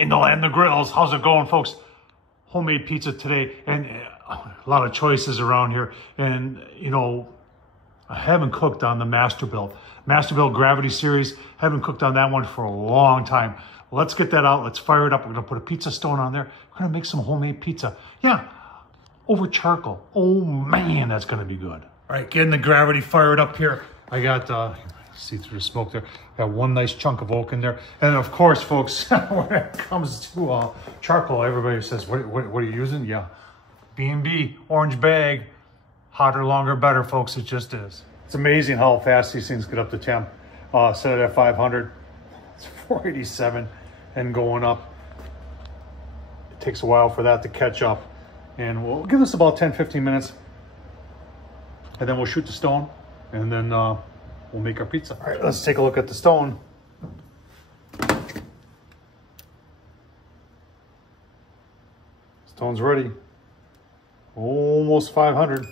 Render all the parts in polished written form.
in the land of grills. How's it going, folks? Homemade pizza today, and a lot of choices around here. And you know, I haven't cooked on the Masterbuilt Gravity Series. Haven't cooked on that one for a long time. Let's get that out. Let's fire it up. We're gonna put a pizza stone on there. We're gonna make some homemade pizza. Yeah, over charcoal. Oh man, that's gonna be good. All right, getting the Gravity fired up here. I got, see through the smoke there. Got one nice chunk of oak in there. And of course, folks, when it comes to charcoal, everybody says, what are you using? Yeah, B&B, orange bag. Hotter, longer, better, folks. It just is. It's amazing how fast these things get up to temp. Set it at 500. It's 487 and going up. It takes a while for that to catch up. And we'll give this about 10-15 minutes. And then we'll shoot the stone. And then we'll make our pizza. All right, let's take a look at the stone. Stone's ready. Almost 500.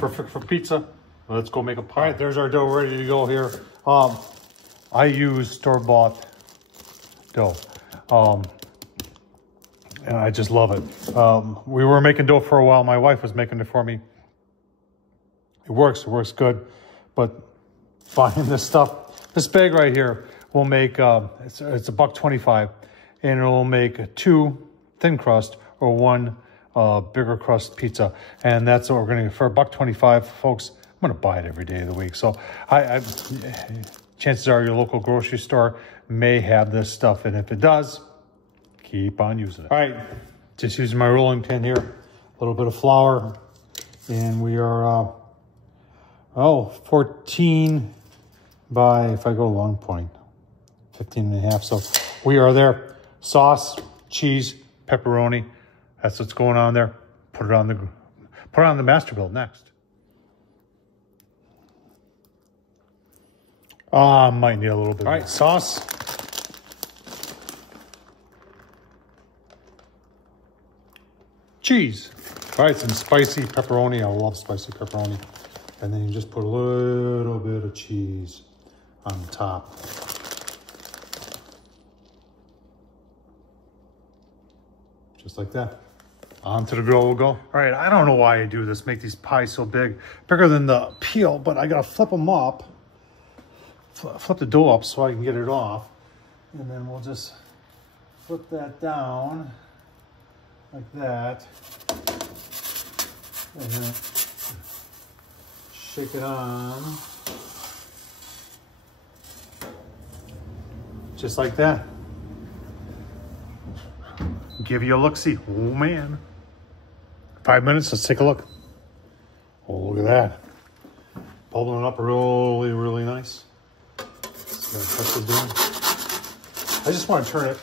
Perfect for pizza. Let's go make a pie. All right, there's our dough ready to go here. I use store-bought dough. And I just love it. We were making dough for a while. My wife was making it for me. It works good. But buying this stuff, this bag right here will make, it's $1.25, and it will make 2 thin crust or 1 bigger crust pizza. And that's what we're gonna, for $1.25, folks, I'm gonna buy it every day of the week. So chances are your local grocery store may have this stuff. And if it does, keep on using it. All right, just using my rolling pin here, a little bit of flour. And we are, 14 by, if I go long point, 15 and a half. So we are there. Sauce, cheese, pepperoni. That's what's going on there. Put it on the Masterbuilt next. Might need a little bit. All right, sauce. Cheese. All right, some spicy pepperoni. I love spicy pepperoni. And then you just put a little bit of cheese on the top. Just like that. Onto the grill we'll go. All right, I don't know why I do this, make these pies so big, bigger than the peel, but I gotta flip them up, flip the dough up so I can get it off. And then we'll just flip that down like that. And then shake it on. Just like that. Give you a look-see. Oh man. 5 minutes, let's take a look. Oh, look at that. Bubbling up really, really nice. That's what we're doing. I just want to turn it.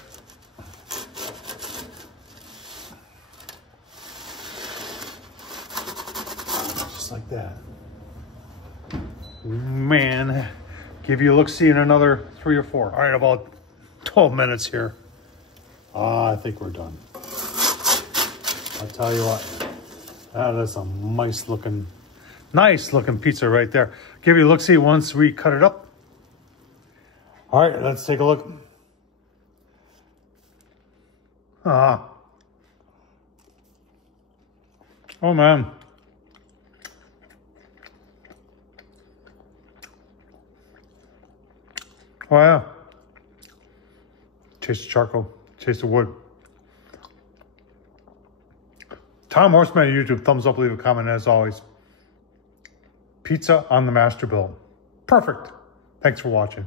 Just like that. Man, give you a look-see in another 3 or 4. All right, about 12 minutes here. I think we're done. I'll tell you what, that is a nice looking pizza right there. Give you a look-see once we cut it up. All right, let's take a look. Oh man. Oh yeah. Taste the charcoal, taste the wood. Tom Horsman on YouTube, thumbs up, leave a comment as always. Pizza on the Masterbuilt. Perfect. Thanks for watching.